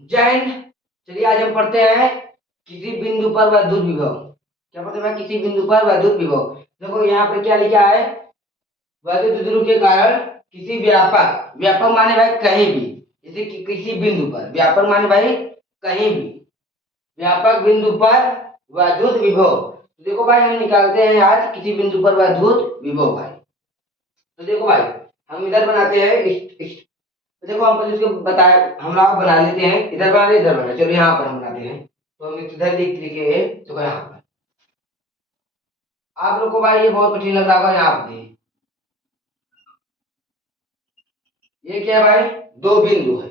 जैन चलिए आज हम पढ़ते हैं किसी बिंदु पर वैद्युत विभव। क्या पढ़ते हैं? किसी बिंदु पर वैद्युत विभव। देखो यहाँ पर क्या लिखा है, वैद्युत ध्रुव के कारण किसी व्यापक, व्यापक माने भाई कहीं भी, जैसे किसी बिंदु पर, व्यापक माने भाई कहीं भी, व्यापक बिंदु पर वैद्युत विभव। तो देखो भाई हम निकालते हैं आज किसी बिंदु पर वैद्युत विभव भाई। तो देखो भाई हम इधर बनाते हैं तो देखो हम पहले इसको बताया, हम लोग बना लेते हैं, इधर बना ले इधर बना, चलो यहाँ पर हम बनाते हैं। तो हम इधर लिखे तो यहाँ पर आप लोग को भाई ये बहुत कठिन लग रहा होगा। यहाँ पे ये क्या है भाई, दो बिंदु है।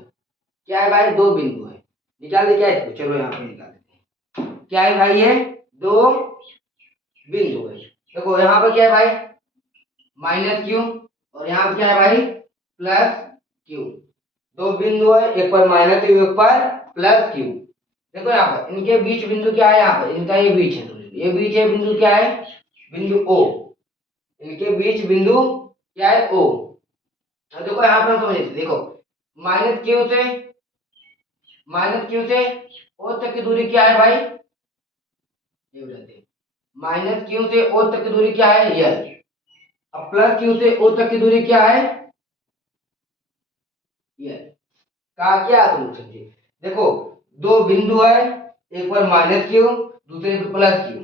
क्या है भाई, दो बिंदु है। निकाल दे क्या है इसको, चलो यहाँ पे निकाल देते हैं। क्या है भाई, ये दो बिंदु है। देखो यहाँ पर क्या है भाई, माइनस क्यू, और यहाँ पर क्या है भाई, प्लस क्यू। दो बिंदु है, एक पर माइनस क्यू, एक पर प्लस क्यू। देखो यहाँ पर इनके बीच बिंदु क्या है, यहाँ पर इनका ये बीच है, ये बीच है बिंदु क्या है, बिंदु ओ। इनके बीच बिंदु क्या है, ओ। तो देखो यहाँ पर हम समझ देखो माइनस क्यू से ओ तक की दूरी क्या है भाई, ये बताते हैं। माइनस क्यू से ओ तक की दूरी क्या है, एल। अब प्लस क्यू से ओ तक की दूरी क्या है, एल। का क्या तुम समझे, देखो दो बिंदु है, एक पर माइनस क्यू, दूसरे पर प्लस क्यू।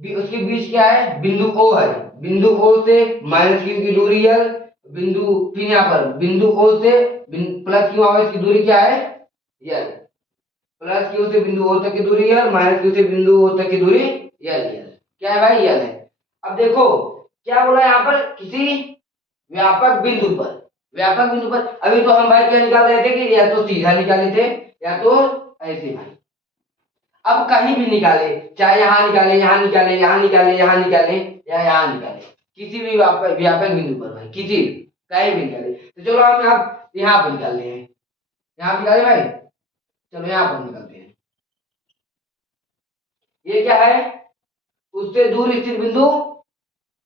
उसके बीच क्या है, बिंदु ओ है। बिंदु ओ से माइनस क्यू की दूरी एल, बिंदु फिर यहाँ पर बिंदु ओ से प्लस क्यू इसकी दूरी क्या है, एल। प्लस क्यू से बिंदु ओ तक की दूरी एल, माइनस क्यू से बिंदु ओ तक की दूरी एल। क्या है भाई, एल है। अब देखो क्या बोला यहाँ पर, किसी व्यापक बिंदु पर, व्यापक बिंदु पर। अभी तो हम भाई क्या निकाल रहे थे कि या तो सीधा निकाले थे या तो ऐसे भाई। अब कहीं भी निकाले, चाहे यहाँ निकाले, यहाँ निकाले, यहाँ निकाले, यहाँ निकाले, या यहाँ निकाले, किसी भी व्यापक व्यापक बिंदु पर भाई, किसी भी कहीं भी निकाले। तो चलो हम यहाँ पर निकाल रहे हैं, यहाँ पर निकाले भाई, चलो यहाँ पर निकालते हैं। ये क्या है, उससे दूर स्थित बिंदु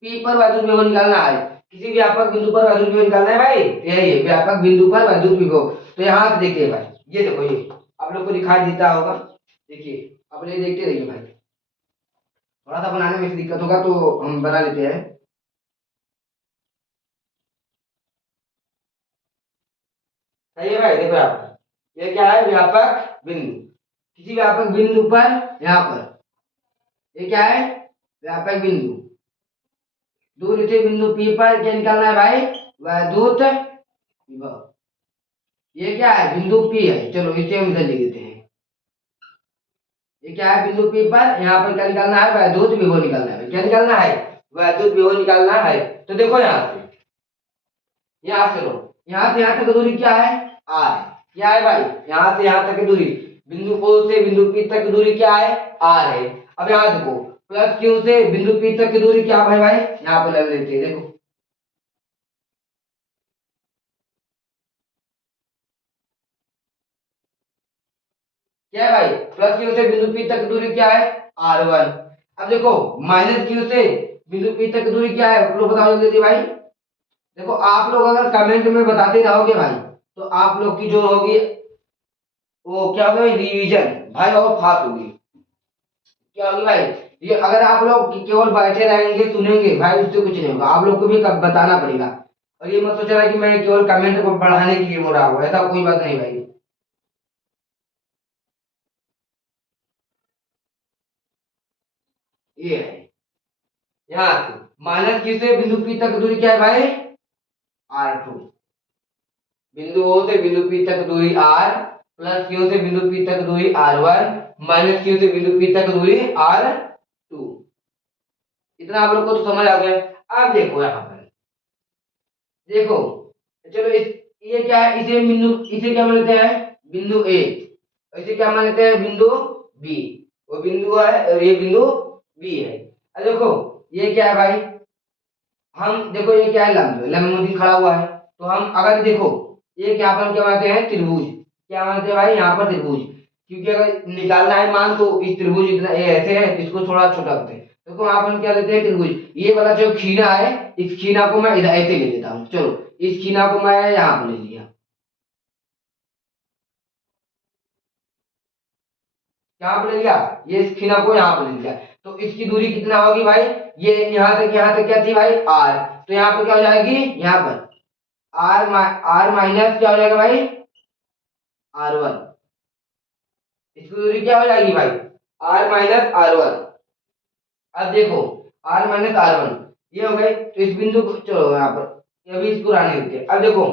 P पर वैद्युत विभव निकालना है। किसी व्यापक बिंदु पर वैद्युत विभव निकालना है भाई, यही है व्यापक बिंदु पर वैद्युत विभव। तो यहाँ से देखिए भाई, ये देखो, ये आप लोग को दिखाई देता होगा, देखिए अब ये देखते रहिए भाई। थोड़ा सा बनाने में दिक्कत होगा तो हम बना लेते हैं। सही है भाई, देखो आप, ये क्या है, व्यापक बिंदु। किसी व्यापक बिंदु पर, यहाँ पर ये क्या है, व्यापक बिंदु। दूर स्थित बिंदु P पर क्या निकालना है भाई, वैद्युत विभव। ये क्या है, बिंदु P है, चलो इसे हम इधर लिख देते हैं। ये क्या है, बिंदु P पर, यहाँ पर क्या निकालना है, वैद्युत विभव निकालना है। क्या निकालना है, वैद्युत विभव निकालना है। तो देखो यहाँ से लो, यहाँ से यहाँ तक दूरी क्या है, r। क्या है भाई, यहाँ से यहाँ तक की दूरी, बिंदु O से बिंदु P तक की दूरी क्या है, r है। अब यहाँ देखो प्लस Q से बिंदु P तक की दूरी क्या है भाई, यहाँ पर ले लेते हैं। देखो क्या है भाई, प्लस Q से बिंदु P तक की दूरी क्या है, r1। अब देखो माइनस Q से बिंदु P तक की दूरी क्या है, आप लोग बताओ जल्दी भाई। देखो आप लोग अगर कमेंट में बताते रहोगे भाई, तो आप लोग की जो होगी वो क्या होगी, रिवीजन भाई और फास्ट होगी। क्या होगी भाई, ये अगर आप लोग केवल बैठे रहेंगे सुनेंगे भाई, उससे कुछ नहीं होगा, आप लोग को भी बताना पड़ेगा। और ये मत सोचना कि मैं केवल कमेंट को बढ़ाने के लिए बोल रहा हूँ, ऐसा कोई बात नहीं भाई। ये है, यहाँ से माइनस Q से बिंदु P तक दूरी क्या है भाई, r2। बिंदु O से बिंदु P तक दूरी r, प्लस Q से बिंदु P तक दूरी r1, माइनस Q से बिंदु P तक दूरी r2। इतना आप लोग को तो समझ आ गया। अब देखो यहाँ पर, देखो चलो ये क्या है, इसे बिंदु, इसे क्या मान लेते हैं, बिंदु ए। इसे क्या मान लेते हैं, बिंदु बी। वो बिंदु है और ये बिंदु बी है। अब देखो ये क्या है भाई, हम देखो ये क्या है, लंब, लंब मोदी खड़ा हुआ है। तो हम अगर देखो ये क्या पर क्या मानते हैं, त्रिभुज। क्या मानते हैं भाई, यहाँ पर त्रिभुज। क्योंकि अगर निकालना है मान तो इस त्रिभुज इतना ये ऐसे है, इसको थोड़ा छोटा करते हैं। देखो यहाँ पर क्या लेते हैं, त्रिभुज। ये वाला जो खीना है, इस खीना को मैं इधर ऐसे ले लेता हूँ। चलो इस खीना को मैं यहाँ पर ले लिया। कहाँ पे ले लिया, ये इस खीना को यहाँ पे ले लिया, तो इसकी दूरी कितना होगी भाई, ये यहाँ तक क्या थी भाई आर, तो यहाँ पर क्या हो जाएगी, यहाँ पर आर माइनस क्या हो जाएगा भाई R1, इसकी दूरी क्या हो जाएगी भाई R-R1। अब देखो R-R1 ये हो गए, तो इस बिंदु को चलो यहाँ पर ये भी इसको रहने देते हैं। अब देखो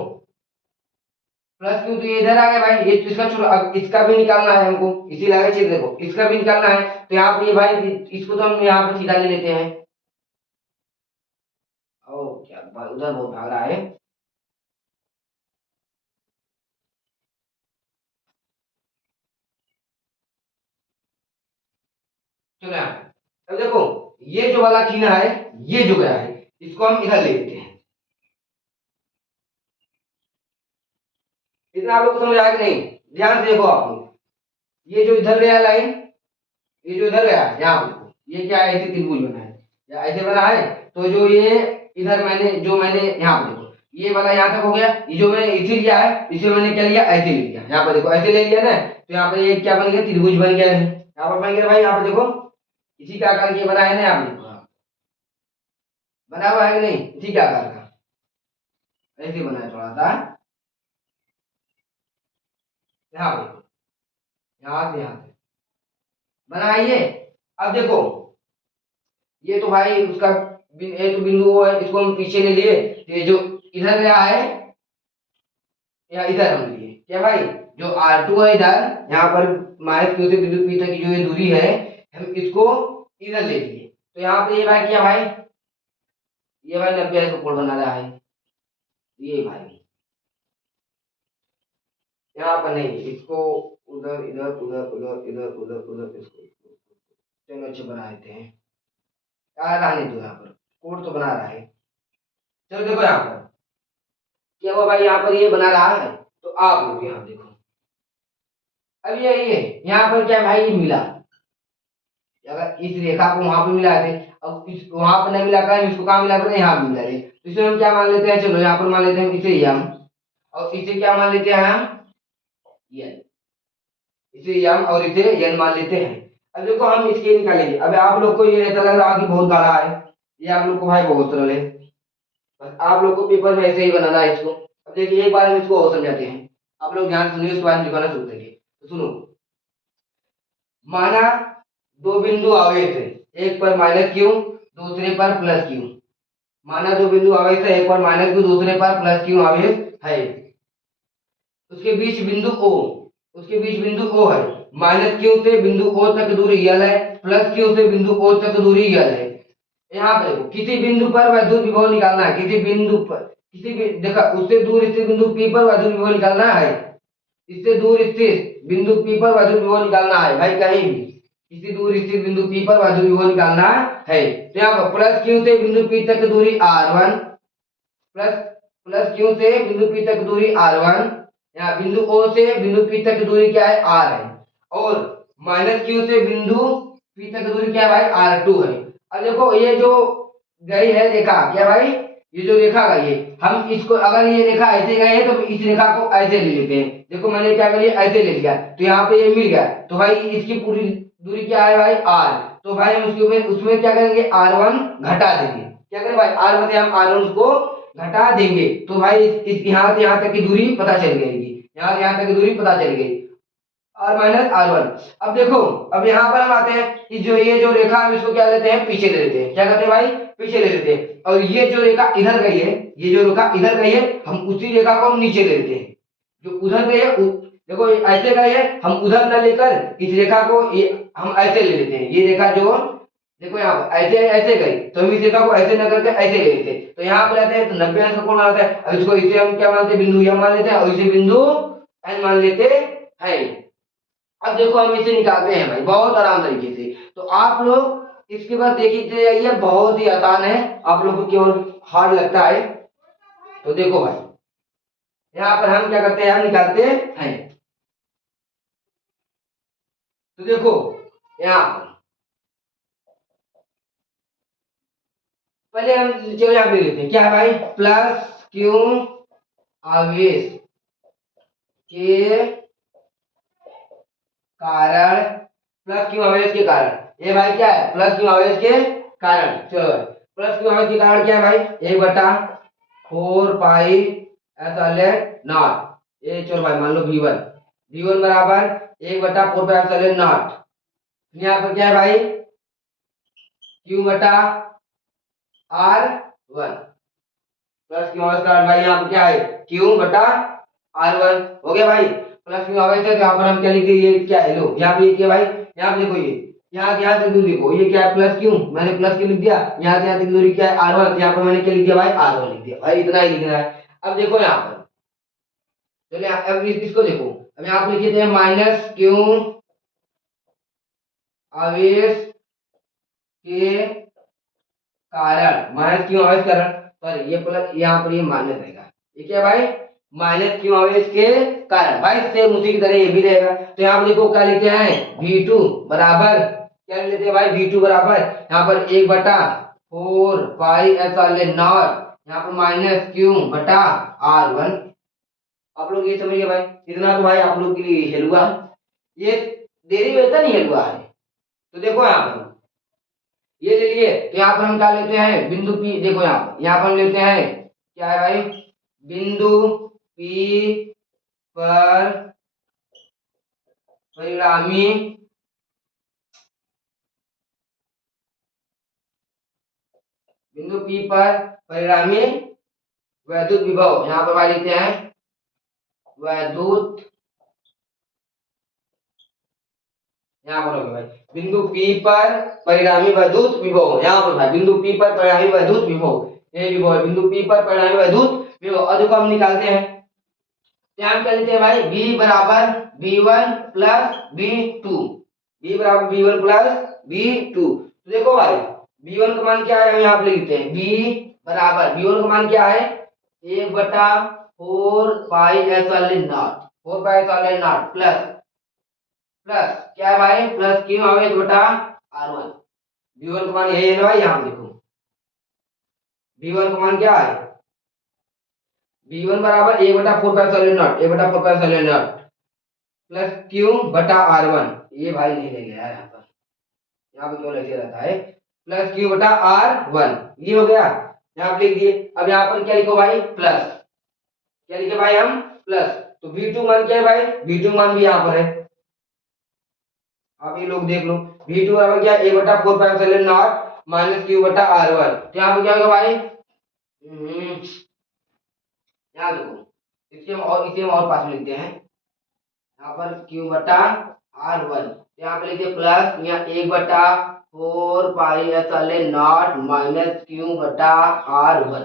प्लस क्यू तो ये इधर आ गया भाई, ये तो इसका छोड़ो, अब इसका भी निकालना है हमको, इसी लगे चीज देखो इसका भी निकालना है, तो यहाँ पे ये भाई इसको तो हम यहाँ पर सीधा ले लेते हैं। ओ क्या उधर बहुत भाग रहा है। चलो यहाँ पे अब देखो ये जो वाला खीना है, ये जो गया है इसको हम इधर ले लेते हैं। इतना आप लोग को समझ आया कि नहीं, ध्यान से देखो आप लोग, ये जो इधर गया लाइन, ये जो इधर गया यहाँ पे ये क्या है, ऐसे त्रिभुज बना है या ऐसे बना है, तो जो ये इधर मैंने यहाँ पे देखो ये वाला यहाँ तक हो गया, ये जो मैंने इसे लिया है इसे मैंने क्या लिया, ऐसे ले लिया, यहाँ पर देखो ऐसे ले लिया ना, तो यहाँ पर ये क्या बन गया, त्रिभुज बन गया है, यहाँ पर बन गया भाई, यहाँ पर देखो इसी का आकार ये बना है ना, यहाँ पे देखो बना हुआ है कि नहीं, इसी का आकार का ऐसे बना है थोड़ा सा, यहाँ पे यहाँ से बना है ये। अब देखो ये तो भाई उसका एक बिंदु वो है, इसको हम पीछे ले लिए, तो ये जो इधर गया है या इधर हम लिए क्या भाई, जो R2 है इधर यहाँ पर माइनस क्यू से बिंदु P तक की जो ये दूरी है हम इसको इधर ले लिए, तो यहाँ पे ये भाई क्या भाई, ये भाई 90 का कोण बना रहा है, ये भाई यहाँ पर नहीं, इसको उधर इधर उधर उधर इधर उधर उधर इसको चलो अच्छे बना देते हैं, रहने दो, यहाँ पर कोड तो बना रहा है। चलो देखो यहाँ पर क्या हुआ भाई, यहाँ पर ये बना रहा है, तो आप लोग यहाँ देखो अब ये यहाँ पर क्या भाई ये मिला, अगर इस रेखा को वहां पे मिला थे, अब इस वहां पर नहीं मिला कर इसको कहाँ मिला कर, यहाँ पे मिला थे, तो इसे हम क्या मान लेते हैं, चलो यहाँ पर मान लेते हैं इसे यम, और इसे क्या मान लेते हैं हम यन, इसे यम और इसे यन मान लेते हैं। अब देखो हम इसके निकालेंगे, अब आप लोग को ये ऐसा लग रहा है कि बहुत बड़ा है, ये आप लोग को भाई बहुत सरल है, बस आप लोग को पेपर में ऐसे ही बनाना है इसको। अब देखिए एक बार हम इसको और समझाते हैं, आप लोग ध्यान से सुनिए, उसके बाद हम दिखाना शुरू करेंगे, तो सुनो, माना दो बिंदु आवेश है, एक पर माइनस क्यू दूसरे पर प्लस क्यू, माना दो बिंदु आवेश है, एक पर माइनस क्यू दूसरे पर प्लस क्यू आवेश है, उसके बीच बिंदु ओ, उसके बीच बिंदु ओ है, माइनस क्यू से बिंदु ओ तक दूरी यल है, प्लस क्यू से बिंदु ओ तक दूरी यल है। यहाँ पे देखो किसी बिंदु पर वैद्युत विभव निकालना है, किसी बिंदु पर किसी भी देखा उससे दूर स्थित बिंदु पी पर वैद्युत विभव निकालना है, इससे दूर स्थित बिंदु पी पर वैद्युत विभव निकालना है भाई, कहीं भी किसी दूर स्थित बिंदु पी पर वैद्युत विभव निकालना है, तो यहाँ पर प्लस क्यू से बिंदु पी तक दूरी R1, प्लस प्लस क्यू से बिंदु पी तक दूरी R1, यहाँ बिंदु ओ से बिंदु पी तक दूरी क्या है R है, और माइनस क्यू से बिंदु पी तक दूरी क्या है भाई R2 है। अब देखो ये जो गई है रेखा क्या भाई, ये जो रेखा गई है, हम इसको अगर ये रेखा ऐसे गई है तो इस रेखा को ऐसे ले लेते हैं, देखो मैंने क्या कर लिया ऐसे ले लिया, तो यहाँ पे ये मिल गया, तो भाई इसकी पूरी दूरी क्या है भाई R, तो भाई हम उसमें क्या करेंगे R1 घटा देंगे, क्या करें भाई R1 से हम R1 को घटा देंगे, तो भाई इस यहाँ से यहाँ तक की दूरी पता चल गई, यहाँ से यहाँ तक की दूरी पता चल गई R-R1। अब देखो अब यहाँ पर हम आते हैं कि जो ये जो रेखा हम इसको क्या लेते हैं पीछे ले लेते हैं, क्या करते हैं भाई पीछे ले लेते हैं, और ये जो रेखा इधर गई है, ये जो रेखा इधर गई है हम उसी रेखा को हम नीचे ले लेते हैं, जो उधर गई है देखो ऐसे गई है हम उधर न लेकर इस रेखा को हम ऐसे ले लेते हैं, ये रेखा जो देखो यहाँ पर ऐसे ऐसे गई तो हम इस रेखा को ऐसे न करके ऐसे ले लेते हैं, तो यहाँ पर लेते हैं तो 90 अंश का कोण आता है, अब इसको इसे हम क्या मानते हैं बिंदु यम मान लेते हैं, और इसे बिंदु एन मान लेते हैं। अब देखो हम इसे निकालते हैं भाई बहुत आराम तरीके से, तो आप लोग इसके बाद देखिए ये बहुत ही आसान है, आप लोगों को केवल हार्ड लगता है, तो देखो भाई यहाँ पर हम क्या करते हैं हम निकालते हैं, तो देखो यहाँ पर पहले हम चलो यहाँ पे लेते हैं क्या है भाई प्लस क्यू आवेश के कारण प्लस क्यू आवेश के कारण। ये भाई क्या है, प्लस क्यू आवेश के कारण। चलो प्लस क्यू आवेश के कारण क्या है भाई, 1/4 पाई एप्सिलॉन नॉट। ये चलो भाई मान लो V1 बराबर 1/4 पाई एप्सिलॉन नॉट। यहाँ पर क्या है भाई, Q/R1 प्लस क्यू आवेश कारण भाई यहाँ पर क्या है, Q/R1 हो गया भाई। प्लस क्यू आवेश है तो यहाँ पर हम क्या लिख देंगे, ये क्या है, लो यहाँ पे ये क्या भाई, यहाँ पे देखो ये यहाँ से दूरी देखो, ये क्या है प्लस क्यू, मैंने प्लस क्यू लिख दिया। यहाँ से यहाँ तक दूरी क्या है R1, यहाँ पर मैंने क्या लिख दिया भाई, R1 लिख दिया भाई, इतना ही लिखना है। अब देखो यहाँ पर, चलिए अब इसको देखो, अब यहाँ पे लिखे थे माइनस क्यू आवेश के कारण, माइनस क्यू आवेश कारण, पर ये प्लस यहाँ पर ये माइनस रहेगा। ये क्या भाई, माइनस क्यू आवेश के कारण। भाई सेम उसी की तरह ये भी रहेगा। तो यहाँ पर देखो क्या लिखते हैं, V2 बराबर क्या लेते हैं भाई, V2 बराबर यहाँ पर 1/4 पाई एप्सिलॉन नॉट, यहाँ पर माइनस Q/R1। आप लोग ये समझिए भाई, इतना तो भाई आप लोग के लिए हेल हुआ, ये डेरिवेशन ही हेल हुआ है। तो देखो यहाँ पर ये ले लिए, तो यहाँ पर हम क्या लेते हैं, बिंदु P, देखो यहाँ पर हम लेते हैं क्या है भाई, बिंदु P पर परिणामी बिंदु P पर परिणामी वैद्युत विभव, यहाँ पर भाई लिखते हैं वैद्युत, यहाँ पर होगा भाई बिंदु P पर परिणामी वैद्युत विभव, यहाँ पर भाई बिंदु P पर परिणामी वैद्युत विभव, ये विभव है बिंदु P पर परिणामी वैद्युत विभव। और देखो हम निकालते हैं, क्या हम कहते हैं भाई, V बराबर V1 प्लस V2, V बराबर V1 प्लस V2। तो देखो भाई V1 का मान क्या है, हम यहाँ पे लिखते हैं V बराबर, V1 का मान क्या है, 1/4 pi epsilon not, 4 pi epsilon not plus plus क्या है भाई, प्लस क्यू आवेश बटा R1। V1 का मान यही है ना भाई, यहाँ देखो V1 का मान क्या है, V1 बराबर 1/4 pi epsilon not, 1/4 pi epsilon not plus Q बटा R1। ये भाई नहीं ले गया यहाँ पे क्यों ऐसे रहता है, प्लस क्यू बटा R1, ये हो गया, यहाँ पे लिख दिए। अब यहाँ पर क्या लिखो भाई, प्लस, क्या लिखे भाई हम, प्लस। तो V2 मान क्या है भाई, V2 मान भी यहाँ पर है, आप ये लोग देख लो, V2 बराबर क्या है, 1/4 pi epsilon not minus Q बटा R1। तो यहाँ पे क्या होगा भाई, यहाँ देखो, इसे हम और पास में लिखते हैं, यहाँ पर क्यू बटा R1, यहाँ पे लिखिए प्लस, यहाँ 1/4 pi epsilon not minus Q बटा R1।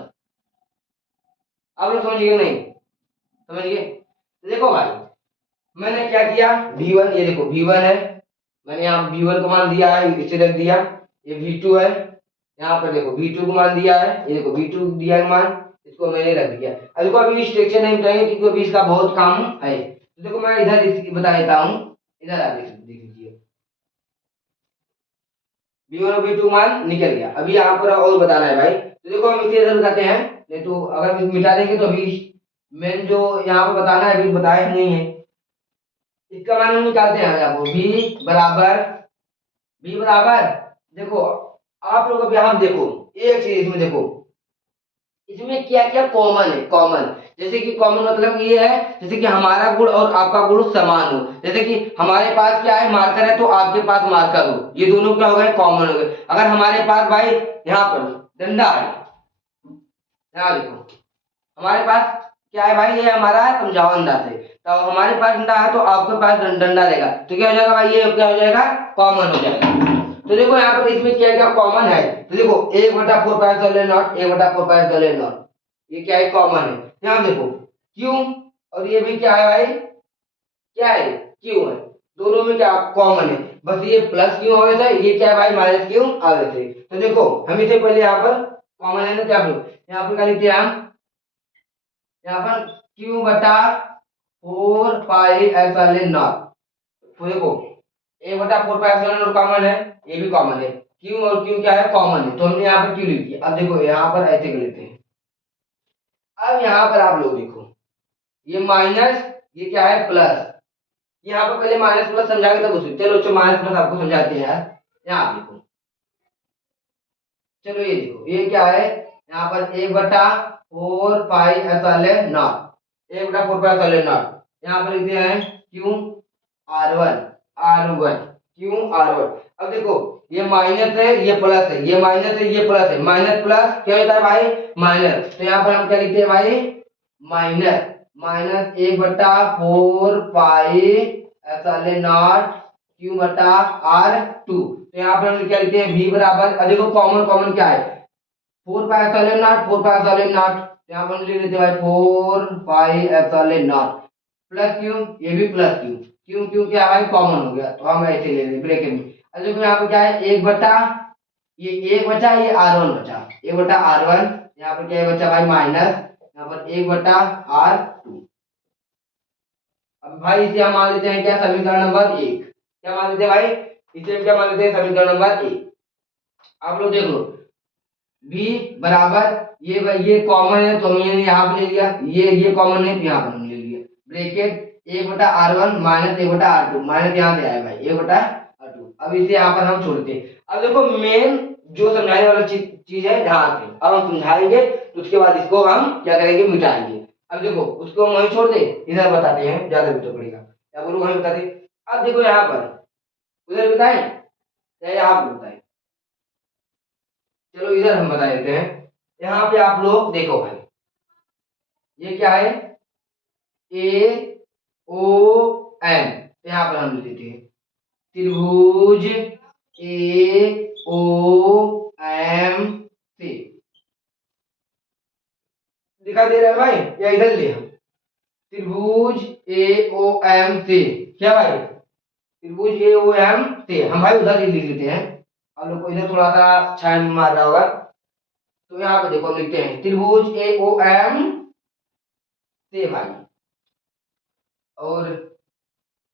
आप लोग समझिए नहीं, समझिए। देखो भाई मैंने क्या किया, V1, ये देखो V1 है, मैंने यहाँ V1 को मान दिया है, इसे रख दिया। ये V2 है, यहाँ पर देखो V2 को मान दिया है, ये देखो V2 दिया है मान, इसको मैंने रख दिया। अब देखो अभी स्ट्रक्चर नहीं बताएंगे क्योंकि अभी इसका बहुत काम है। तो देखो मैं इधर बता देता हूँ, इधर आप देख लीजिए, V1 और V2 मान निकल गया। अभी यहाँ पर और बताना है भाई, तो देखो हम इसे इधर बताते हैं, नहीं तो अगर मिटा देंगे तो अभी मेन जो यहाँ पर बताना है अभी बताया नहीं है। इसका मान हम निकालते हैं आपको, V बराबर देखो, आप लोग अभी हम देखो एक चीज इसमें देखो, इसमें क्या क्या कॉमन है, कॉमन जैसे कि कॉमन मतलब ये है, जैसे कि हमारा गुण और आपका गुण समान हो, जैसे कि हमारे पास क्या है मार्कर है तो आपके पास मार्कर हो, ये दोनों क्या हो गए, कॉमन हो गए। अगर हमारे पास भाई यहाँ पर डंडा है, यहाँ देखो हमारे पास क्या है भाई, ये हमारा समझाओ अंदाज है, तो हमारे पास डंडा है तो आपके पास डंडा रहेगा, तो क्या हो जाएगा भाई, ये क्या हो जाएगा, कॉमन हो जाएगा। तो देखो यहाँ पर इसमें क्या क्या कॉमन है, तो देखो 1/4 pi epsilon not, 1/4 pi epsilon not, ये क्या है, कॉमन है। यहाँ देखो क्यू, और ये भी क्या है भाई, क्या है, क्यू है, दोनों में क्या कॉमन है, बस ये प्लस क्यू आवे थे, ये क्या है भाई, माइनस क्यू आवे थे। तो देखो हम इसे पहले यहाँ पर कॉमन है ना, क्या यहाँ पर क्या लिखते हैं हम, यहाँ पर क्यू बटा 4 पाई एप्सिलॉन नॉट। तो देखो 1/4 पाई एप्सिलॉन नॉट कॉमन है, ये भी कॉमन है, क्यू और क्यू क्या है, कॉमन है, तो हमने यहाँ पर क्यू लिख दिया। अब देखो यहाँ पर ऐसे कर लेते हैं, अब यहाँ पर आप लोग देखो ये माइनस, ये क्या है प्लस, यहाँ पर पहले माइनस प्लस समझा के तब उसको, चलो चलो माइनस प्लस आपको समझाते हैं यार। यहाँ देखो, चलो ये देखो ये क्या है, यहाँ पर 1/4 pi epsilon not, 1/4 pi epsilon not, यहाँ पर लिखते हैं Q R1, R1 Q R1। अब देखो ये माइनस है ये प्लस है, ये माइनस है ये प्लस है, माइनस प्लस क्या होता है भाई, माइनस। तो यहाँ पर हम क्या लिखते हैं भाई, minus, minus 1/4 pi epsilon not Q/R2। तो यहाँ पर हम क्या लिखते हैं v बराबर, अब देखो कॉमन कॉमन क्या है, 4 pi epsilon not, 4 pi epsilon not, यहाँ पर हम लिख देते हैं भाई 4 pi epsilon not plus Q, ये भी प्लस क्यू, क्यू क्यू क्या है कॉमन हो गया, तो हम ऐसे ले लेंगे ब्रैकेट में। अब देखो यहाँ पर क्या है, एक बटा ये एक बचा, ये R1 बचा, 1/R1, यहाँ पर क्या है बचा भाई माइनस, यहाँ पर 1/R2। अब भाई इसे हम मान लेते हैं क्या, समीकरण नंबर 1। क्या मान लेते हैं भाई, इसे हम क्या मान लेते हैं, समीकरण नंबर 1। आप लोग देख लो v बराबर, ये कॉमन है तो हमने यहाँ पे ले लिया, ये कॉमन है तो यहाँ पर हमने ले लिया, bracket 1/R1 minus 1/R2, minus यहाँ से आया भाई 1/R2। अब इसे यहाँ पर हम छोड़ते हैं। अब देखो मेन जो समझाने वाला चीज है ध्यान से, अब हम समझाएंगे तो उसके बाद इसको हम क्या करेंगे, मिटाएंगे। अब देखो उसको हम वहीं छोड़ दे, इधर बताते हैं, ज्यादा बेटर पड़ेगा, क्या बोलूँ वहीं बताते। अब देखो यहाँ पर उधर बताए या यहाँ पर बताए, चलो इधर हम बता देते हैं। यहाँ पे आप लोग देखो भाई, ये क्या है, ए ओ एम, यहाँ पर हम लिख देते हैं त्रिभुज ए ओ एम सी, दिखाई दे रहा है भाई, या इधर ले हम त्रिभुज ए ओ एम सी, क्या भाई त्रिभुज ए ओ एम सी, हम भाई उधर ही लिख लेते हैं, आप लोग को इधर थोड़ा सा छाया मार रहा होगा। तो यहाँ पे देखो लिखते हैं त्रिभुज ए ओ एम सी भाई। और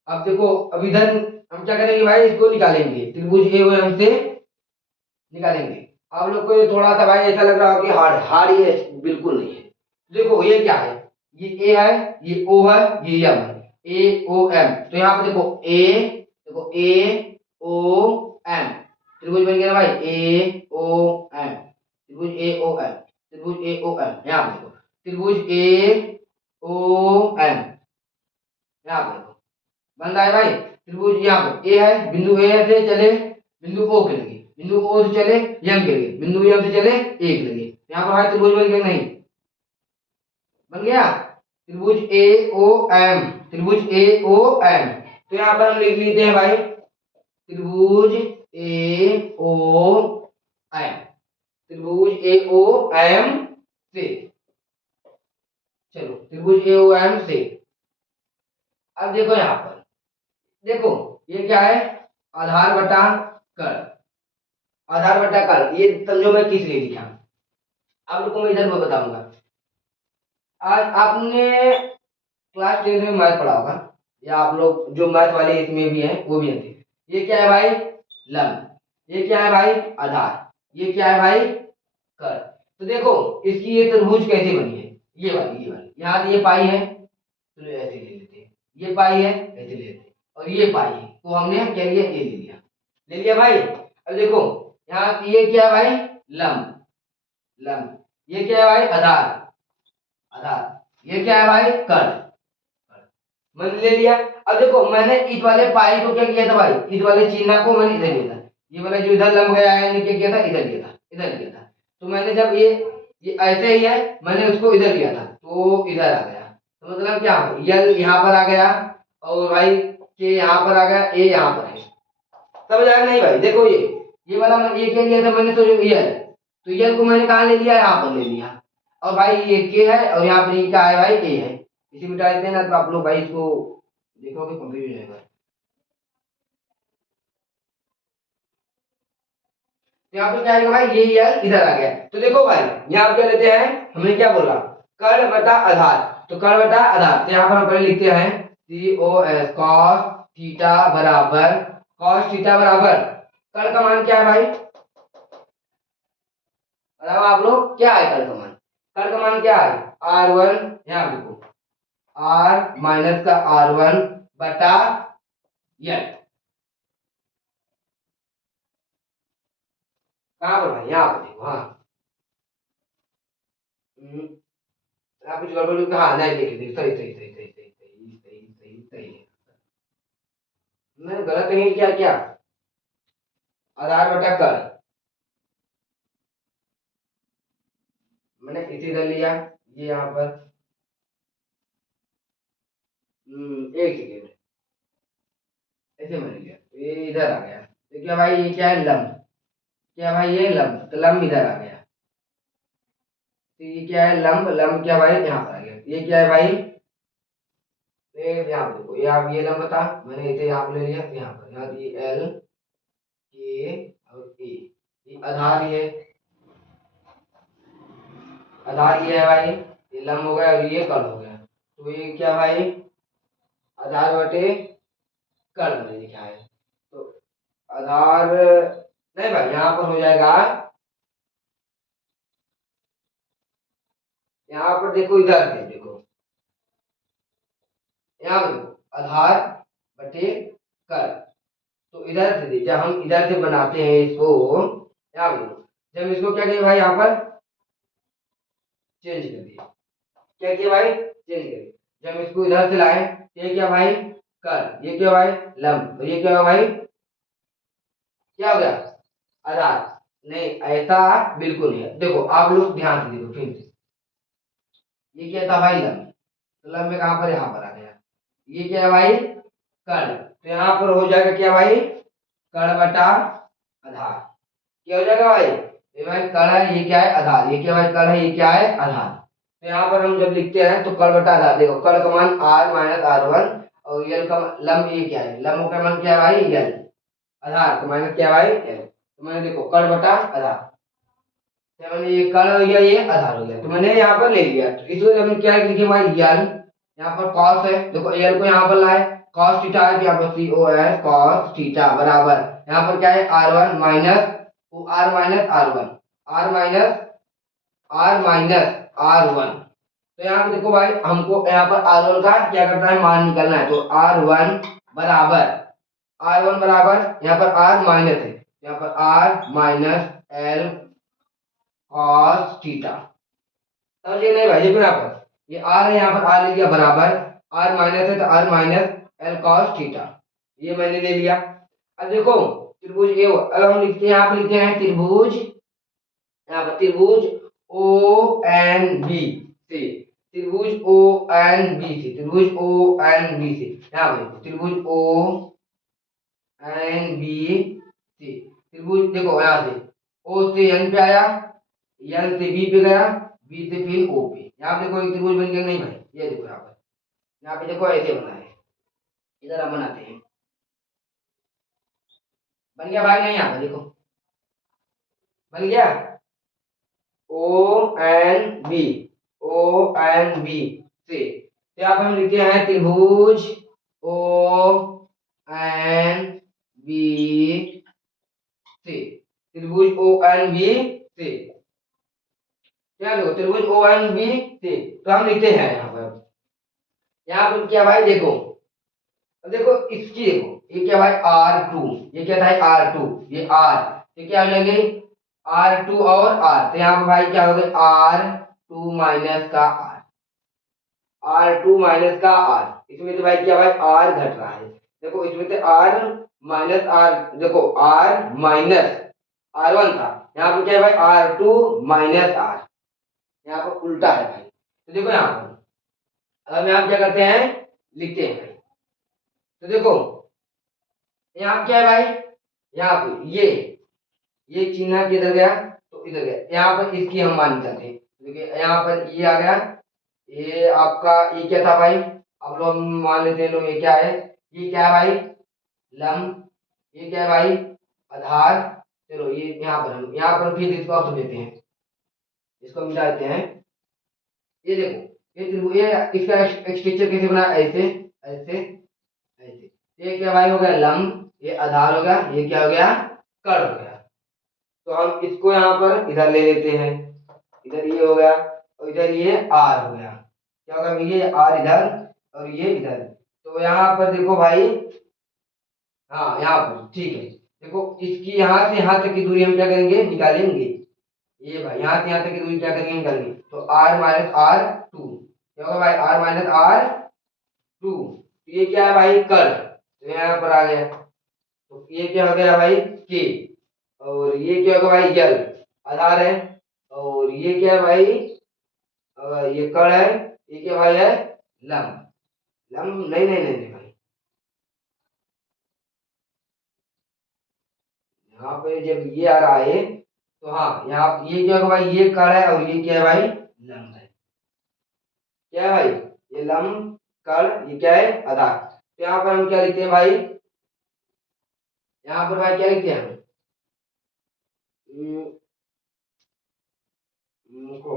अब देखो अब इधर हम क्या करेंगे भाई, इसको निकालेंगे, त्रिभुज ए ओ एम से निकालेंगे। आप लोग को ये थोड़ा सा भाई ऐसा लग रहा हो कि हार्ड, हार्ड ये बिल्कुल नहीं है। देखो ये क्या है, ये ए है, ये ओ है, ये एम है, ए ओ एम। तो यहाँ पे देखो ए, देखो ए ओ एम, त्रिभुज बन गया ना भाई, ए ओ एम, त्रिभुज ए ओ एम, त्रिभुज ए ओ एम। यहाँ पे देखो त्रिभुज ए ओ एम, यहाँ पे देखो बन रहा है भाई त्रिभुज। यहाँ पे ए है, बिंदु ए से चले बिंदु ओ के लगे, बिंदु ओ से चले एम के लगे, बिंदु एम से चले ए के लगे, यहाँ पर भाई त्रिभुज बन गया नहीं, बन गया त्रिभुज ए ओ एम, त्रिभुज ए ओ एम। तो यहाँ पर हम लिख लेते हैं भाई त्रिभुज ए ओ एम, त्रिभुज ए ओ एम से, चलो त्रिभुज ए ओ एम से। अब देखो यहाँ पर देखो ये क्या है, आधार बटा कर, आधार बटा कर, ये समझो मैं किस लिए लिखा, आप लोग को मैं इधर में बताऊंगा। आज आपने क्लास 10 में मैथ पढ़ा होगा, या आप लोग जो मैथ वाले इसमें भी हैं वो भी आते हैं। ये क्या है भाई, लंब, ये क्या है भाई आधार, ये क्या है भाई कर। तो देखो इसकी ये त्रिभुज कैसे बनी है, ये वाली यहाँ ये पाई है तो ऐसे ले लेते हैं, ये पाई है ऐसे ले लेते हैं, और ये पाई है तो हमने क्या लिया, ये ले लिया, ले लिया भाई। अब देखो यहाँ ये क्या है भाई, लंब, लंब, ये क्या है भाई आधार, आधार, ये क्या है भाई कर, मैंने ले लिया। अब देखो मैंने इस वाले पाई को क्या किया था भाई, इस वाले चिन्ह को मैंने इधर लिया था, ये वाला जो इधर लंब गया है मैंने क्या किया था, इधर लिया था, इधर लिया था। तो मैंने जब ये ऐसे ही है, मैंने उसको इधर लिया था तो इधर आ गया, तो मतलब क्या यल यहाँ पर आ गया, और भाई के यहाँ पर आ गया, ए यहाँ पर है, समझ आया नहीं भाई। देखो ये वाला मैंने ये क्या लिया था मैंने, तो यल, तो यल को मैंने कहाँ ले लिया, यहाँ पर ले लिया, और भाई ये के है और यहाँ पर ये क्या है भाई ए है, इसी मिटा देते हैं ना, तो आप लोग भाई इसको देखोगे कंफ्यूज हो जाएगा। तो यहाँ पे क्या आएगा भाई, ये यल इधर आ गया। तो देखो भाई यहाँ क्या लेते हैं, हमने क्या बोला, कर्ण बटा आधार, तो कर्ण बटा आधार, तो यहाँ पर हम पहले लिखते हैं सी ओ एस कॉस थीटा बराबर, कॉस थीटा बराबर कर्ण का मान क्या है भाई, बताओ आप लोग क्या है कर्ण का मान, कर्ण का मान क्या है R1, यहाँ देखो R माइनस का R1 बटा यल। कहाँ पर भाई, यहाँ पर देखो। हाँ आप कुछ गड़बड़ हाँ नहीं, देखिए देखिए सही सही सही सही सही सही सही सही सही है। मैंने गलत नहीं किया क्या? आधार बटा कर, मैंने इसी कर लिया। ये यहाँ पर एक सेकेंड, ऐसे मैंने लिया ये इधर आ गया। तो क्या भाई ये क्या है, लंब। क्या भाई ये लंब, तो लंब इधर आ गया। तो ये क्या है, लंब। लंब क्या भाई यहाँ पर आ गया। ये क्या है भाई, ये यहाँ पर देखो, ये आप ये लंब था, मैंने इसे यहाँ पर ले लिया। यहाँ पर यहाँ ये एल के और ए, ये आधार ये, आधार ये है भाई। ये लंब हो गया और ये कर्ण हो गया। तो ये क्या भाई, आधार बटे कर्ण मैंने लिखा है। तो आधार नहीं भाई, यहाँ पर हो जाएगा, यहाँ पर देखो, इधर से देखो, यहाँ पर देखो आधार बटे कर्ण। तो इधर से जब हम इधर से बनाते हैं इसको, यहाँ पर देखो, जब इसको क्या किया भाई, यहाँ पर चेंज कर दिया। क्या किया भाई, चेंज कर दिया। जब इसको इधर से लाए, ये क्या भाई, कर्ण, ये क्या भाई, लंब, और ये क्या हुआ भाई, क्या हो गया, आधार। नहीं ऐसा बिल्कुल नहीं है। देखो आप लोग ध्यान से देखो फिर से, ये क्या था भाई, लंब। तो लंब में कहां पर, यहाँ पर आ गया। ये क्या है भाई, कर्ण। तो यहाँ पर हो जाएगा क्या भाई, कर्ण बटा आधार। क्या हो जाएगा भाई, ये भाई कर्ण है, ये क्या है आधार। ये क्या भाई, कर्ण है, ये क्या है आधार। तो यहाँ पर हम जब लिखते हैं तो कर्ण बटा आधार, देखो कर्ण का मान आर माइनस आर वन, और यल का लंब ये क्या है, लंब का मान क्या है भाई यल, आधार का माइनस क्या है भाई यल। तो मैंने देखो कर्ण बटा आधार, तो मैंने ये कर्ण हो गया, ये आधार हो गया, तो मैंने यहाँ पर ले लिया। तो इसको हमने क्या लिखे भाई, यल। यहाँ पर कॉस है, देखो यल को यहाँ पर लाए, कॉस थीटा है, यहाँ पर c o s cos theta बराबर, यहाँ पर क्या है r one minus r minus r one, r minus r one. तो यहाँ पे देखो भाई, हमको यहाँ पर आर वन का क्या करना है, मान निकालना है। तो बराबर आर वन बराबर, यहाँ पर आर माइनस है, यहाँ पर r minus l cos theta. समझिए नहीं भाई, देखो यहाँ पर ये आर है, यहाँ पर आर ले लिया बराबर, आर माइनस है तो r minus l cos theta, ये मैंने ले लिया। अब देखो त्रिभुज ए, अब हम लिखते हैं, यहाँ पर लिखते हैं त्रिभुज, यहाँ पर त्रिभुज ओ एन बी सी, त्रिभुज ओ एन बी सी, त्रिभुज ओ एन बी सी, यहाँ पर त्रिभुज ओ एन बी सी, त्रिभुज देखो यहाँ से ओ से एन पे आया, एन से बी पे गया, बी से फिर ओ पे। यहाँ पे देखो एक त्रिभुज बन गया नहीं भाई, ये देखो यहाँ पे देखो ऐसे बना है, इधर हम बनाते हैं, बन गया भाई नहीं, यहाँ पे देखो बन गया o n b, o n b से। तो यहाँ पे हम लिखते हैं त्रिभुज ओ एन बी से, त्रिभुज ओ एन बी से, क्या देखो त्रिभुज ओ एन बी से। तो हम लिखते हैं यहाँ पर क्या भाई देखो, अब देखो इसकी देखो, ये क्या भाई आर टू, ये क्या था आर टू, ये आर, ये क्या हो जाएंगे आर टू और आर। तो यहाँ पर भाई क्या हो गया आर टू माइनस का आर, आर टू माइनस का आर। इसमें तो भाई क्या भाई आर घट रहा है, देखो इसमें तो आर माइनस आर, देखो आर माइनस आर वन था, यहाँ पर क्या है भाई आर टू माइनस आर, यहाँ पर उल्टा है भाई। तो देखो यहाँ पर अब हम यहाँ क्या करते हैं, लिखते हैं भाई। तो देखो यहाँ क्या है भाई, यहाँ पे ये चिन्ह किधर गया, तो इधर गया, यहाँ पर इसकी हम मान निकालते हैं। देखिए यहाँ पर ये आ गया, ये आपका ये क्या था भाई, अब लोग मान लेते हैं लोग, ये क्या है, ये क्या है भाई लंब, ये क्या है भाई आधार। चलो ये यहाँ पर फिर इसको ऑप्शन देते हैं, इसको मिटा देते हैं। ये देखो ये ये इसका स्ट्रक्चर कैसे बना, ऐसे ऐसे ऐसे, ये क्या भाई हो गया लंब, ये आधार हो गया, ये क्या हो गया कर्ण हो गया। तो हम इसको यहाँ पर इधर ले लेते हैं, इधर ये हो गया और इधर ये आर हो गया, क्या होगा ये आर इधर और ये इधर। तो तो यहाँ पर देखो भाई, हाँ यहाँ पर ठीक है। देखो इसकी यहाँ से यहाँ तक की दूरी हम क्या करेंगे, निकालेंगे। ये भाई यहाँ से यहाँ तक की दूरी क्या करेंगे, निकालेंगे। तो r माइनस आर टू क्या होगा भाई, r माइनस आर टू। ये क्या है भाई, कर, तो यहाँ पर आ गया। तो ये क्या हो गया भाई, के। और ये क्या होगा भाई, यल, आधार है। और ये क्या है भाई, ये कण है। ये क्या भाई है, लंब। लंब नहीं नहीं नहीं, नहीं भाई, यहाँ पे जब ये आ रहा है तो हाँ, यहाँ ये क्या होगा भाई, ये कण है और ये क्या है भाई, लंब है। क्या है भाई, ये लंब, कण, ये क्या है, आधार। तो यहाँ पर हम क्या लिखते हैं भाई, यहाँ पर भाई क्या लिखते हैं हम, को,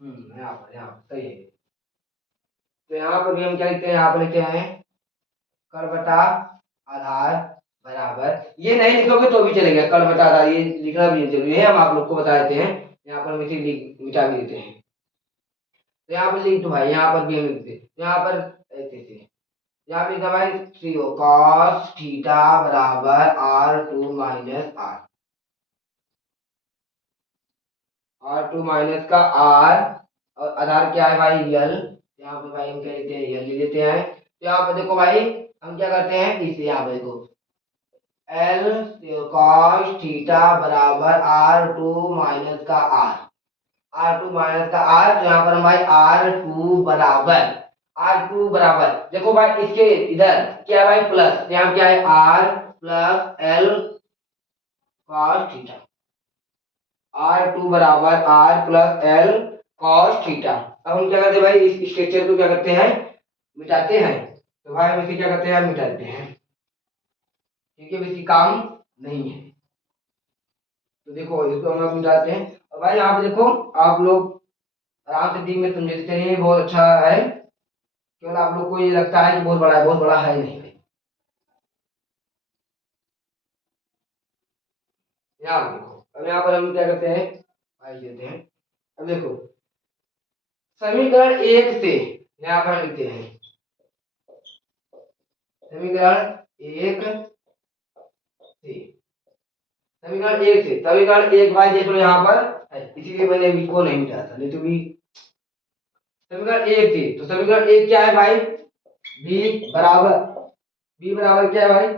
यहाँ पर सही है। तो यहाँ पर भी हम क्या लिखते हैं, यहाँ पर लिखते हैं कण बटा आधार बराबर, ये नहीं लिखोगे तो भी चलेगा, कण बटा आधार, ये लिखना भी नहीं जरूरी है, हम आप लोग को बता देते हैं। यहाँ पर हम इसे मिटा भी देते हैं। तो यहाँ पर लिख दो भाई, यहाँ पर भी हम लिखते हैं, यहाँ पर ऐसे से यहाँ पे लिखा भाई सी ओ कॉस थीटा बराबर r two minus r two minus का आर, और आधार क्या है भाई, यल। यहाँ पे भाई हम क्या लेते हैं, यल ले लेते हैं। तो यहाँ पे देखो भाई, हम क्या करते हैं, इसे यहाँ पे देखो एल कॉस थीटा बराबर आर टू माइनस का आर, आर टू माइनस का आर। तो यहाँ पर हम भाई आर टू बराबर, आर टू बराबर देखो भाई, इसके इधर क्या है भाई, प्लस, तो यहाँ क्या है, R plus L cos theta, R two बराबर R plus L cos theta. अब हम क्या करते हैं भाई, इस स्ट्रक्चर को क्या करते हैं, मिटाते हैं। तो भाई हम इसे क्या करते हैं, मिटाते हैं। ठीक है, इसी काम नहीं है। तो देखो इसको हम मिटाते हैं। और भाई यहाँ पे देखो, आप लोग आराम से दिन में समझते हैं, बहुत अच्छा है। केवल आप लोग को ये लगता है कि बहुत बड़ा है, बहुत बड़ा है नहीं भाई। यहाँ पे देखो, अब यहाँ पर हम क्या करते हैं, भाई देते हैं। अब देखो समीकरण एक से यहाँ पर लिखते हैं, समीकरण एक से, समीकरण एक भाई देख लो यहाँ पर है, इसीलिए मैंने बी को नहीं मिटाया था, नहीं तो बी, समीकरण एक थी। तो समीकरण एक क्या है भाई, बी बराबर क्या है भाई,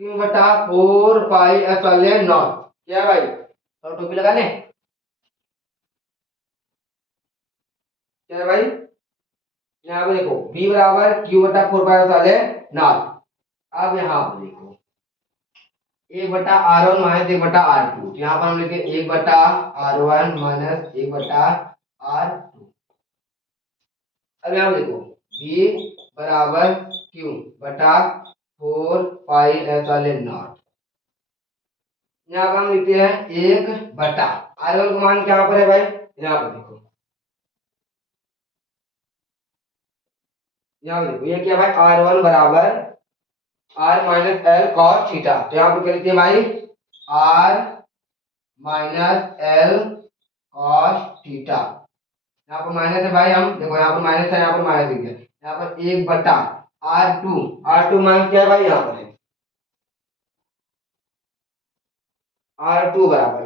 क्यू बटा फोर पाई एप्सिलॉन नॉट। क्या है भाई, और टोपी लगा ले, क्या है भाई, यहाँ पे देखो बी बराबर क्यू बटा फोर पाई एप्सिलॉन नॉट। अब यहाँ पे देखो एक बटा आर वन माइनस एक बटा आर टू, यहाँ पर हम लिखे एक बटा आर वन माइनस एक बटा आर टू। अब यहाँ पे देखो बी बराबर क्यू बटा फोर पाई एप्सिलॉन नॉट, यहाँ पर हम लिखते हैं एक बटा आर वन का मान क्या पर है भाई, यहाँ पर देखो, यहाँ पे देखो ये क्या भाई, आर वन बराबर r minus l cos theta. तो यहाँ पर क्या लिखते हैं भाई, r minus l cos theta. यहाँ पर माइनस है भाई, हम देखो यहाँ पर माइनस है, यहाँ पर माइनस लिख दिया। यहाँ पर एक बटा आर टू माइनस क्या है भाई, यहाँ पर है आर टू बराबर,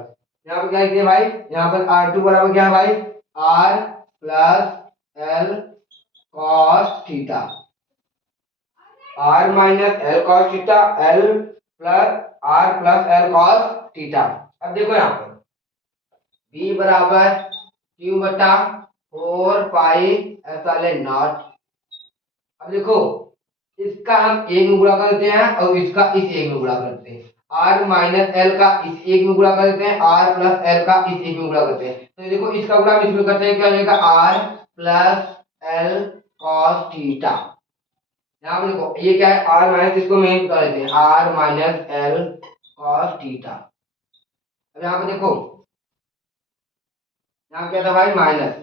यहाँ पर क्या लिखते हैं भाई, यहाँ पर आर टू बराबर क्या है भाई, r plus L cos theta, r minus l cos theta, l plus r plus L cos theta. अब देखो यहाँ पर बी बराबर क्यू बटा फोर पाई एप्सिलॉन नॉट। अब देखो इसका हम एक में गुणा कर देते हैं और इसका इस एक में गुणा कर देते हैं, आर माइनस एल का इस एक में गुणा कर देते हैं, आर प्लस एल का इस एक में गुणा करते हैं। तो देखो इसका गुणा हम इसमें करते हैं, क्या हो जाएगा, r plus L cos theta. यहाँ पे देखो ये क्या है, आर माइनस, इसको मेन कर देते हैं, r minus l cos theta. अब यहाँ पे देखो यहाँ क्या था भाई, माइनस,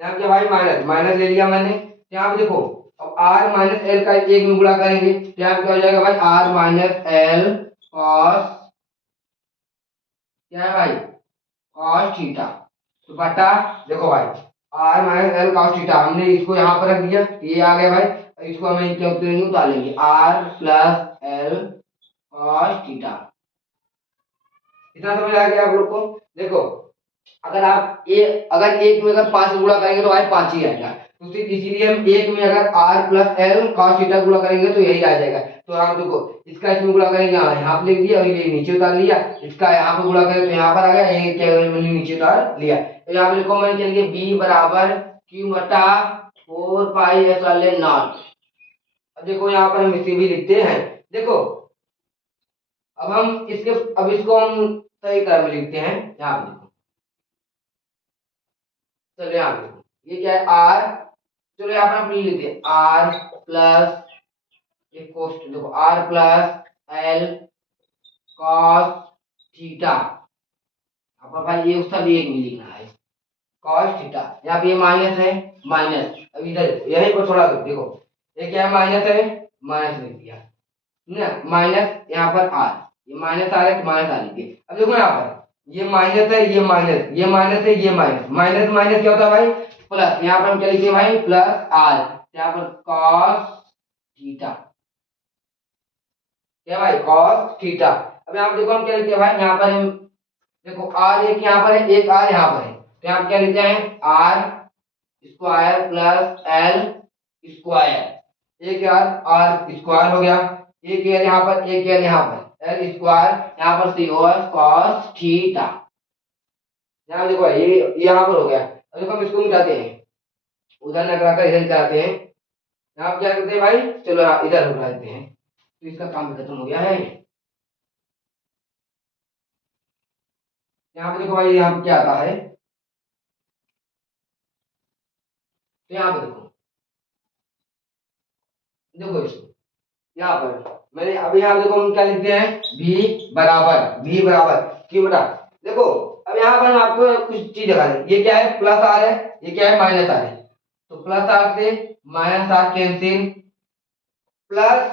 यहाँ क्या भाई, माइनस माइनस ले लिया मैंने। यहाँ पे देखो अब आर माइनस एल का एक में गुणा करेंगे, तो यहाँ पे क्या हो जाएगा भाई, आर माइनस एल कॉस क्या है भाई, कॉस थीटा तो बटा देखो भाई r minus l cos theta हमने इसको यहाँ पर रख दिया ये आ गया भाई इसको हम कैलकुलेटर उतार लेंगे r plus L cos theta. इतना समझ आ गया आप लोग को। देखो अगर आप अगर एक में अगर 5 गुणा करेंगे तो भाई 5 ही आएगा तो सिर्फ इसीलिए हम एक में अगर r plus L cos theta गुणा करेंगे तो यही आ जाएगा। तो आप देखो इसका इसमें गुणा करेंगे यहाँ पे लिख दिया और ये नीचे उतार लिया इसका यहाँ पे गुणा करें तो यहाँ पर आ गया ये क्या मैंने नीचे उतार लिया। तो यहाँ पे लिखो मैंने चलिए b बराबर q बटा 4 पाई एप्सिलॉन नॉट। अब देखो यहाँ पर हम इसे भी लिखते हैं। देखो अब इसको हम सही क्रम में लिखते हैं। यहाँ पे देखो चलो यहाँ पे देखो ये क्या है आर चलो यहाँ पर हम लिख लेते हैं आर प्लस एक कोष्ट देखो r plus L cos theta. अब भाई ये उसका भी एक में लिखना है कॉस थीटा। यहाँ पे ये माइनस है माइनस अब इधर यहीं पर थोड़ा देखो ये क्या है माइनस है माइनस लिख दिया ना माइनस यहाँ पर आर ये माइनस आ रहा है तो माइनस आ लीजिए। अब देखो यहाँ पर ये माइनस है ये माइनस ये माइनस है ये माइनस माइनस माइनस क्या होता है भाई प्लस। यहाँ पर हम क्या लिखेंगे भाई प्लस आर यहाँ पर कॉस थीटा क्या भाई कॉस थीटा। अब यहाँ पर देखो हम क्या लिखते हैं भाई यहाँ पर हम देखो आर एक यहाँ पर है एक आर यहाँ पर है तो यहाँ पर क्या लिखते हैं r square plus l square एक यार आर स्क्वायर हो गया एक एल यहाँ पर एक एल यहाँ पर एल स्क्वायर यहाँ पर सी कॉस थीटा। यहाँ देखो ये यहाँ पर हो गया। अब देखो हम इसको मिटाते हैं उधर न कराकर इधर कराते हैं। यहाँ क्या करते हैं भाई चलो इधर उठा देते हैं तो इसका काम खत्म हो गया है। यहाँ पे देखो भाई यहाँ पे क्या आता है तो यहाँ पे देखो देखो इसको यहाँ पर मैंने अभी यहाँ देखो हम क्या लिखते हैं v बराबर क्यों बटा देखो अब यहाँ पर हम आपको कुछ चीज दिखा दें ये क्या है प्लस आर है ये क्या है माइनस आर है तो प्लस आर से minus r cancel plus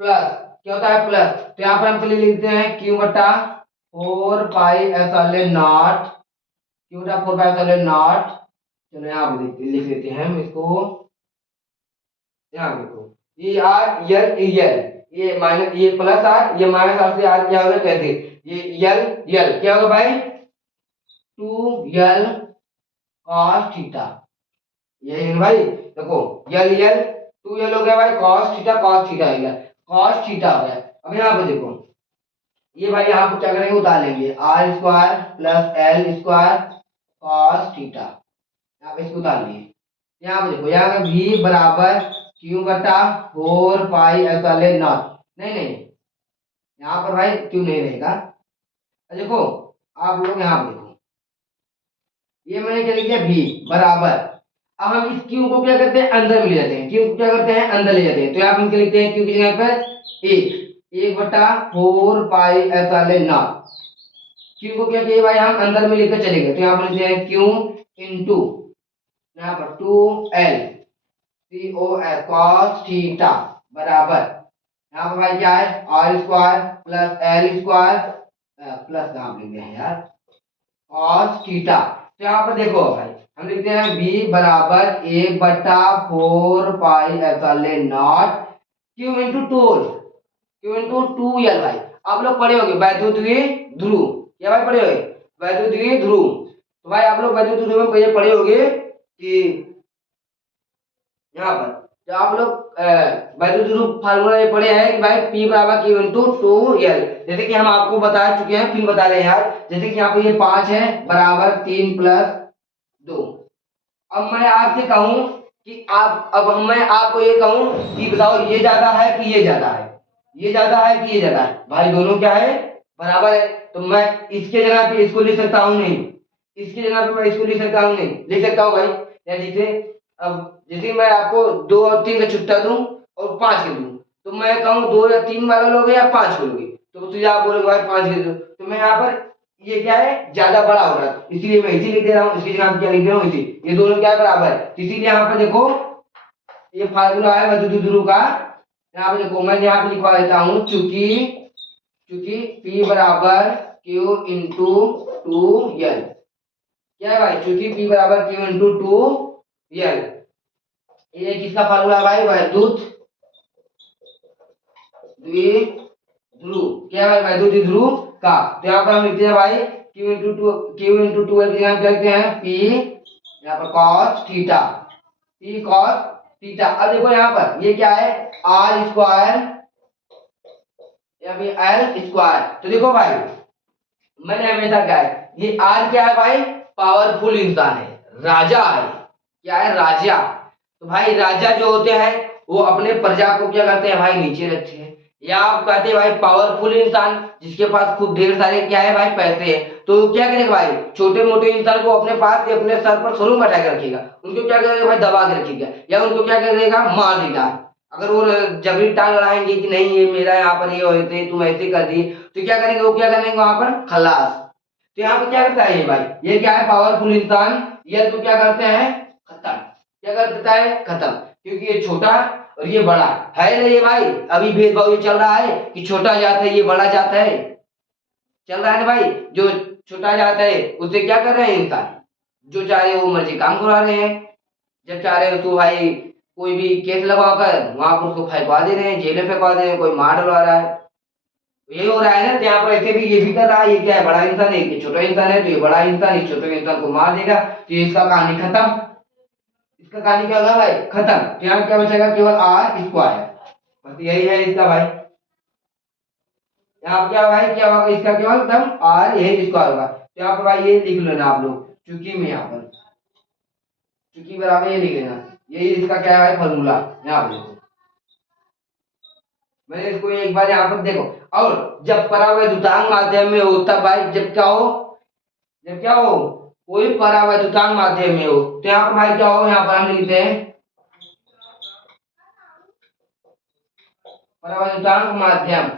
plus क्या होता है प्लस तो यहाँ पर हम चलिए लिखते हैं क्यू बटा 4 पाई एप्सिलॉन नॉट क्यू बटा 4 पाई एप्सिलॉन नॉट। चलो यहाँ पे लिख लेते हैं हम इसको यहाँ देखो ये आर यल ये माइनस ये प्लस आर ये माइनस आर से आर क्या होगा कैंसिल ये यल क्या होगा भाई 2 यल cos थीटा यही है भाई। देखो यल 2 यल हो गया भाई cos थीटा हो गया cos थीटा हो गया। अब यहाँ पे देखो ये भाई यहाँ पे क्या करेंगे उतार लेंगे r square plus l square cos theta यहाँ पे इसको उतार लिए। यहाँ पे देखो यहाँ पे v बराबर q बटा 4 पाई एप्सिलॉन नॉट नहीं यहाँ पर भाई q नहीं रहेगा। देखो आप लोग यहाँ पे देखो ये मैंने क्या लिख दिया v बराबर अब हम इस q को क्या करते हैं अंदर में ले जाते हैं q को क्या करते हैं अंदर ले जाते हैं तो यहाँ पे हम क्या लिखते हैं q की जगह पर एक बटा 4 पाई एप्सिलॉन नॉट q को क्या किए भाई हम अंदर में लेकर चले गए तो यहाँ पर लिखते हैं q इंटू यहाँ पर 2l cos थीटा बराबर यहाँ पर भाई क्या है r square plus l square plus नाम लिखते हैं यार cos थीटा। तो यहाँ पर देखो भाई हम लिखते हैं v बराबर 1 बटा 4 pi epsilon not q into 2l भाई आप लोग पढ़े होंगे वैद्युतीय ध्रुव क्या भाई पढ़े होंगे वैद्युतीय ध्रुव। तो भाई आप लोग वैद्युतीय ध्रुव में पहले पढ़े होंगे कि यहाँ पर जो आप लोग वैद्युत ध्रुव फार्मूला ये पढ़े हैं कि भाई P बराबर Q इंटू 2l जैसे कि हम आपको बता चुके हैं फिर बता रहे हैं यार जैसे कि यहाँ पे ये 5 है बराबर 3 प्लस 2। अब मैं आपसे कहूं कि मैं आपको ये कहूं कि बताओ ये ज्यादा है कि ये ज्यादा है ये ज्यादा है कि ये ज्यादा है भाई दोनों क्या है बराबर है। तो मैं इसके जगह पे इसको लिख सकता हूँ नहीं इसकी जगह पे मैं इसको लिख सकता हूँ नहीं लिख सकता हूँ भाई या जैसे अब जैसे मैं आपको 2 और 3 का छुट्टा दूं और 5 के दूं तो मैं कहूँ 2 या 3 वाला लोगे या 5 को लोगे तो तुझे आप बोलोगे भाई 5 के दो तो मैं यहाँ पर ये क्या है ज्यादा बड़ा हो रहा है इसीलिए मैं इसी लिख दे रहा हूँ इसकी जगह क्या लिख दे रहा हूँ इसी ये दोनों क्या है बराबर है। इसीलिए यहाँ पर देखो ये फार्मूला है वैद्युत ध्रुव का यहाँ पे देखो मैं यहाँ पे लिखवा देता हूँ चूंकि P बराबर Q इंटू 2l क्या है भाई, चूंकि P बराबर Q इंटू टू L, ये किसका फार्मूला है भाई, वैद्युत द्विध्रुव, क्या है भाई, वैद्युत द्विध्रुव का। तो यहाँ पर हम लिखते हैं भाई Q इंटू टू L, यहाँ लिखते हैं P, यहाँ पर cos theta, P cos theta. अब देखो यहाँ पर ये क्या है, R स्क्वायर या फिर L स्क्वायर। तो देखो भाई, मैंने हमेशा क्या है, ये आर क्या है भाई, पावरफुल इंसान है, राजा है, क्या है, राजा। तो भाई राजा जो होते हैं वो अपने प्रजा को क्या करते हैं भाई, नीचे रखते हैं। या आप कहते हैं भाई पावरफुल इंसान, जिसके पास खूब ढेर सारे क्या है भाई, पैसे हैं, तो वो क्या करेगा भाई, छोटे मोटे इंसान को अपने पास या अपने सर पर थोड़ी बैठा के रखेगा, उनको क्या करेगा भाई, दबा के रखेगा, या उनको क्या करेगा, मार देगा। अगर वो जबरी टांग लड़ाएंगे कि नहीं ये मेरा, यहाँ पर ये होते तुम ऐसे कर दी, तो क्या करेंगे वो, क्या करेंगे वहां पर खलास। तो यहाँ पे क्या करता है ये भाई, ये क्या है, पावरफुल इंसान, ये तो क्या करते हैं, खत्म, क्या कर देता है, खत्म। क्योंकि ये छोटा और ये बड़ा है ना, ये भाई अभी भेदभाव ये चल रहा है कि छोटा जात है ये बड़ा जात है, चल रहा है ना भाई। जो छोटा जात है उससे क्या कर रहे हैं इंसान, जो चाह रहे वो मर्जी काम करा रहे हैं, जब चाह रहे हो तो भाई कोई भी केस लगवाकर वहां पर उसको फेंकवा दे रहे हैं, जेल में फेंकवा दे रहे हैं, कोई मार डलवा रहा है। यही हो रहा है ना, तो यहाँ पर ऐसे भी ये भी कर रहा है, ये क्या है, बड़ा इंसान है, ये छोटा इंसान है, तो ये बड़ा इंसान इस छोटे इंसान को मार देगा, तो ये इसका कहानी खत्म, इसका कहानी क्या होगा भाई, खत्म। तो यहाँ क्या बचेगा, केवल आर स्क्वायर, बस यही है इसका भाई। यहाँ क्या भाई, क्या होगा इसका, केवल एकदम आर यही स्क्वायर होगा। तो यहाँ पर भाई ये लिख लेना आप लोग, चूंकि में यहाँ पर चूंकि बराबर ये लिख लेना, यही इसका क्या है फॉर्मूला, यहाँ पर देखो मैंने इसको एक बार यहाँ पर देखो। और जब परावैद्युतांक माध्यम में हो तब भाई, जब क्या हो, जब क्या हो, कोई परावैद्युतांक माध्यम में हो, तो यहाँ पर भाई क्या हो, यहाँ पर हम लिखते हैं परावैद्युतांक माध्यम,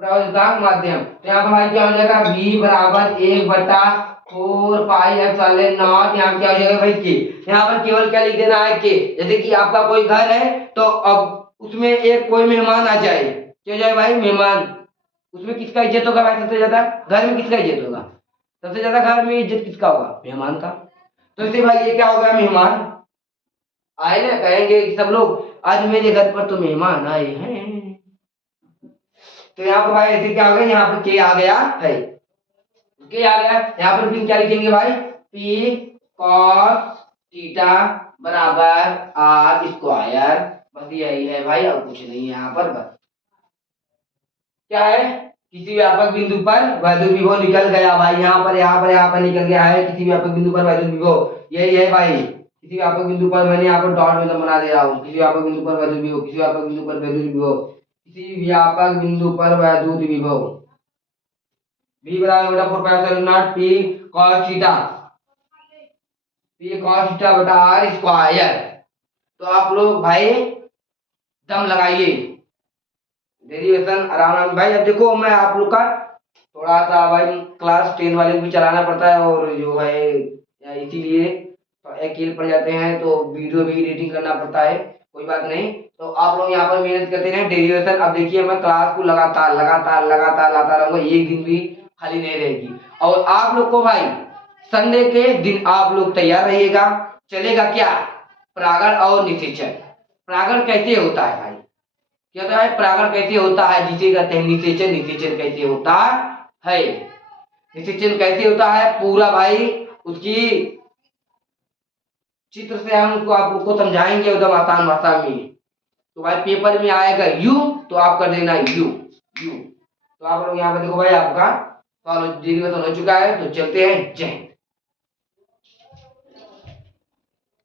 परावैद्युतांक माध्यम। तो यहाँ पर भाई क्या हो जाएगा, v बराबर 1/4 पाई एप्सिलॉन नॉट, यहाँ क्या हो जाएगा भाई के। यहाँ पर केवल क्या लिख देना है के, जैसे कि आपका कोई घर है तो अब उसमें एक कोई मेहमान आ जाए, क्या जाए भाई, मेहमान, उसमें किसका इज्जत होगा भाई, सबसे ज्यादा घर में किसका इज्जत होगा, सबसे ज्यादा घर में इज्जत किसका होगा, मेहमान का। तो इससे भाई ये क्या होगा, मेहमान आए ना, कहेंगे कि सब लोग आज मेरे घर पर तो मेहमान आए हैं। तो यहाँ पर भाई ऐसे क्या हो गया, यहाँ पर के आ गया है, के आ गया, यहाँ पर फिर क्या लिखेंगे भाई, पी कॉस थीटा बराबर आर स्क्वायर, बस यही है भाई, और कुछ नहीं है यहाँ पर। बस क्या है, किसी व्यापक बिंदु पर वैद्युत विभव निकल गया भाई, यहाँ पर निकल गया है, किसी व्यापक बिंदु पर वैद्युत विभव, यही है भाई, किसी व्यापक बिंदु पर, मैंने यहाँ पर डॉट में बना दे रहा हूँ, किसी व्यापक बिंदु पर वैद्युत विभव, किसी व्यापक बिंदु पर वैद्युत विभव, किसी व्यापक बिंदु पर वैद्युत विभव, v बराबर बटा 4 pi epsilon not p cos theta, p cos theta बटा r स्क्वायर। तो आप लोग भाई दम लगाइए, डेरिवेशन आराम आराम भाई। अब देखो मैं आप लोग का थोड़ा सा भाई क्लास 10 वाले को भी चलाना पड़ता है, और जो है इसीलिए तो अकेले पड़ जाते हैं, तो वीडियो भी एडिटिंग करना पड़ता है, कोई बात नहीं। तो आप लोग यहाँ पर मेहनत करते रहे डेरिवेशन। अब देखिए मैं क्लास को लगातार लगातार लगातार लाता रहूंगा, एक दिन भी खाली नहीं रहेगी। और आप लोग को भाई संडे के दिन आप लोग तैयार रहिएगा, चलेगा क्या, प्रागण और निषेचन। प्रागण कैसे होता है भाई, क्या होता है, प्रागण कैसे होता है, जिसे कहते हैं निषेचन, निषेचन कैसे होता है, निषेचन कैसे होता है पूरा भाई उसकी चित्र से हम उसको आप लोग को समझाएंगे एकदम आसान भाषा में। तो भाई पेपर में आएगा यू, तो आप कर देना यू यू। तो आप लोग यहाँ पे देखो भाई आपका सॉल्व हो चुका है, तो चलते हैं, जय हिंद।